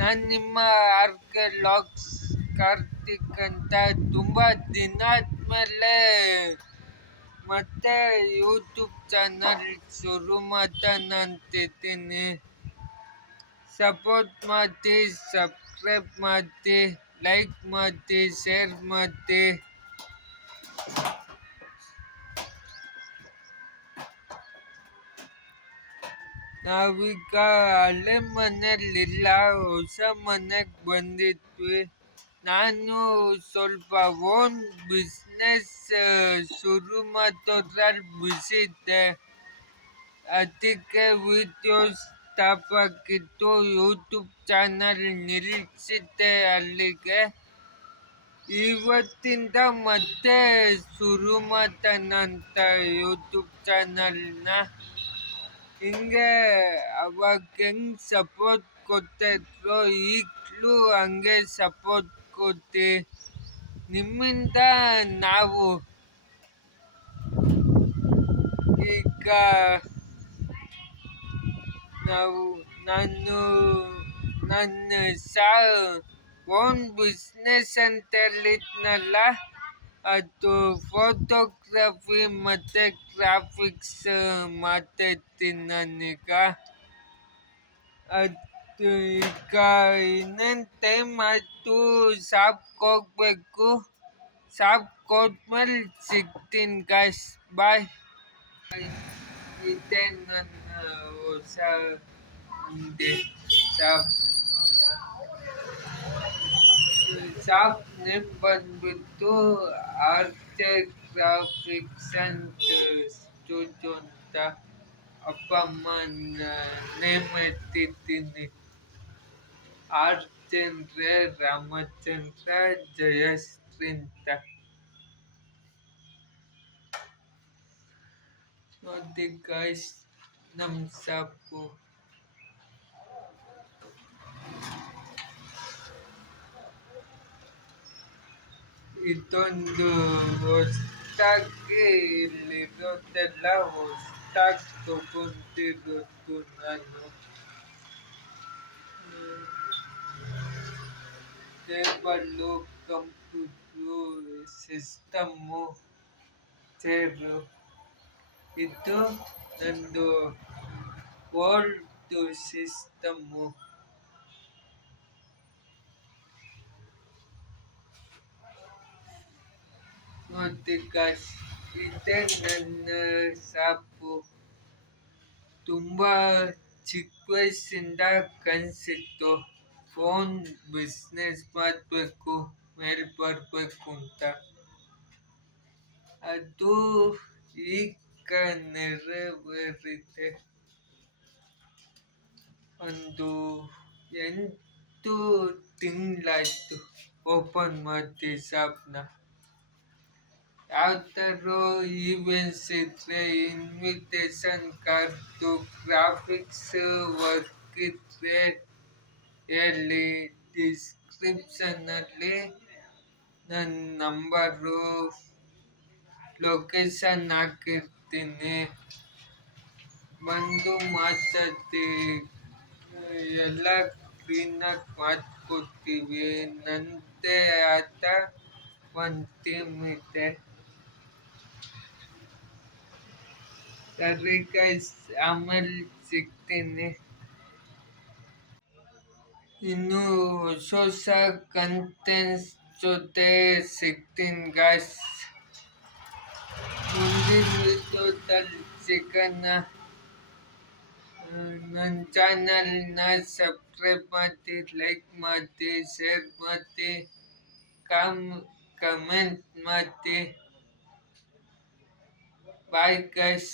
ನಾನು ನಿಮ್ಮ ಆರ್ಕೆಲಾಗ್ಸ್ ಕಾರ್ತಿಕ್ ಅಂತ ತುಂಬ ದಿನ ಆದಮೇಲೆ ಮತ್ತೆ ಯೂಟ್ಯೂಬ್ ಚಾನಲ್ ಶುರು ಮಾಡ್ತಾನಂತಿದ್ದೀನಿ. ಸಪೋರ್ಟ್ ಮಾಡಿ, ಸಬ್ಸ್ಕ್ರೈಬ್ ಮಾಡಿ, ಲೈಕ್ ಮಾಡಿ, ಶೇರ್ ಮಾಡಿ. ನಾವೀಗ ಹಳೆ ಮನೇಲಿಲ್ಲ, ಹೊಸ ಮನೆಗೆ ಬಂದಿದ್ವಿ. ನಾನು ಸ್ವಲ್ಪ ಓನ್ ಬಿಸ್ನೆಸ್ ಶುರು ಮಾಡೋದ್ರಲ್ಲಿ ಬ್ಯುಸಿ ಇದ್ದೆ. ಅದಕ್ಕೆ ವಿಡಿಯೋಸ್ ಸ್ಟಾಪ್ ಆಗಿತ್ತು, ಯೂಟ್ಯೂಬ್ ಚಾನಲ್ ನಿಲ್ಲಿಸಿದ್ದೆ ಅಲ್ಲಿಗೆ. ಇವತ್ತಿಂದ ಮತ್ತೆ ಶುರು ಮಾಡೋಣಂತ ಯೂಟ್ಯೂಬ್ ಚಾನಲ್ನ. ಹಿಂಗೆ ಅವಾಗ ಹೆಂಗೆ ಸಪೋರ್ಟ್ ಕೊಡ್ತಾಯಿದ್ರು ಈಗಲೂ ಹಂಗೆ ಸಪೋರ್ಟ್ ಕೊಟ್ಟು ನಿಮ್ಮಿಂದ ನಾವು ಈಗ ನಾನು ನನ್ನ ಓನ್ ಬಿಸ್ನೆಸ್ ಅಂತ ಹೇಳಿದ್ನಲ್ಲ, ಅದು ಫೋಟೋಗ್ರಫಿ ಮತ್ತು ಗ್ರಾಫಿಕ್ಸ್ ಮಾಡ್ತಾಯಿದ್ದೀನಿ ನಾನೀಗ. ಅದು ಈಗ ಇನ್ನೇನು ಟೈಮ್ ಆಯಿತು, ಶಾಪ್ಗೆ ಹೋಗ್ಬೇಕು. ಶಾಪ್ಗೆ ಹೋದ್ಮೇಲೆ ಸಿಗ್ತೀನಿ ಗಾಯ್ಸ್, ಬಾಯ್. ಇದೇ ನನ್ನ ಹೊಸ ಅಂಗಡಿ ಶಾಪ್ ನೇಮ್ ಬಂದ್ಬಿಟ್ಟು ಆರ್ಜೆ ಗ್ರಾಫಿಕ್ಸ್ ಅಂಡ್ ಸ್ಟುಡಿಯೋ ಅಂತ ಅಪ್ಪ ಅಮ್ಮನ ನೇಮ್ ಎತ್ತಿದ್ದೀನಿ. ಆರ್ಜೆ ಅಂದರೆ ರಾಮಚಂದ್ರ ಜಯಶ್ರೀ ಅಂತ. ನೋಡಿ ಗಾಯ್ಸ್, ನಮ್ಮ ಶಾಪು ಇದೊಂದು ಹೊಸ್ದಾಗಿ ಇಲ್ಲಿರೋದೆಲ್ಲ ಹೊಸ್ದಾಗಿ ತಗೊಂಡಿರೋದು ನಾನು. Table, computer, system, chair. ಇದು ನಂದು ಓಲ್ಡ್ ಸಿಸ್ಟಮ್ಮು. ನೋಡಿ ಗಾಯ್ಸ್, ಇದೇ ನನ್ನ ಶಾಪು. ತುಂಬ ಚಿಕ್ಕ ವಯಸ್ಸಿಂದ ಕನಸಿತ್ತು, ಫೋನ್ ಬಿಸ್ನೆಸ್ ಮಾಡಬೇಕು, ಮೇಲೆ ಬರಬೇಕು ಅಂತ. ಅದು ಈಗ ನೆರವೇರಿದೆ. ಒಂದು 8 ತಿಂಗಳಾಯಿತು ಓಪನ್ ಮಾಡಿ ಶಾಪ್ನ. ಯಾವ್ದಾದ್ರು ಈವೆಂಟ್ಸ್ ಇದ್ದರೆ ಇನ್ವಿಟೇಷನ್ ಕಾರ್ಡು, ಗ್ರಾಫಿಕ್ಸ್ ವರ್ಕ್ ಇದ್ದರೆ ಹೇಳಿ. ಡಿಸ್ಕ್ರಿಪ್ಷನ್ನಲ್ಲಿ ನನ್ನ ನಂಬರು, ಲೊಕೇಶನ್ ಹಾಕಿರ್ತೀನಿ, ಬಂದು ಮಾತಾಡಿ. ಎಲ್ಲ ಕ್ಲೀನಾಗಿ ಮಾಡಿಕೊಡ್ತೀವಿ. ನನ್ನದೇ ಆದ ಒಂದು ಟೀಮ್ ಇದೆ. ಸರಿ ಗೈಸ್, ಆಮೇಲೆ ಸಿಗ್ತೀನಿ. ಇನ್ನು ಹೊಸ ಕಂಟೆಂಟ್ಸ್ ಜೊತೆ ಸಿಗ್ತೀನಿ ಗಾಯ್ಸ್. ಮುಂದಿನ ವಿಡಿಯೋದಲ್ಲಿ ಸಿಗೋಣ. ನನ್ನ ಚಾನಲ್ನ ಸಬ್ಸ್ಕ್ರೈಬ್ ಮಾಡಿ, ಲೈಕ್ ಮಾಡಿ, ಶೇರ್ ಮಾಡಿ, ಕಮೆಂಟ್ ಮಾಡಿ. Bye guys.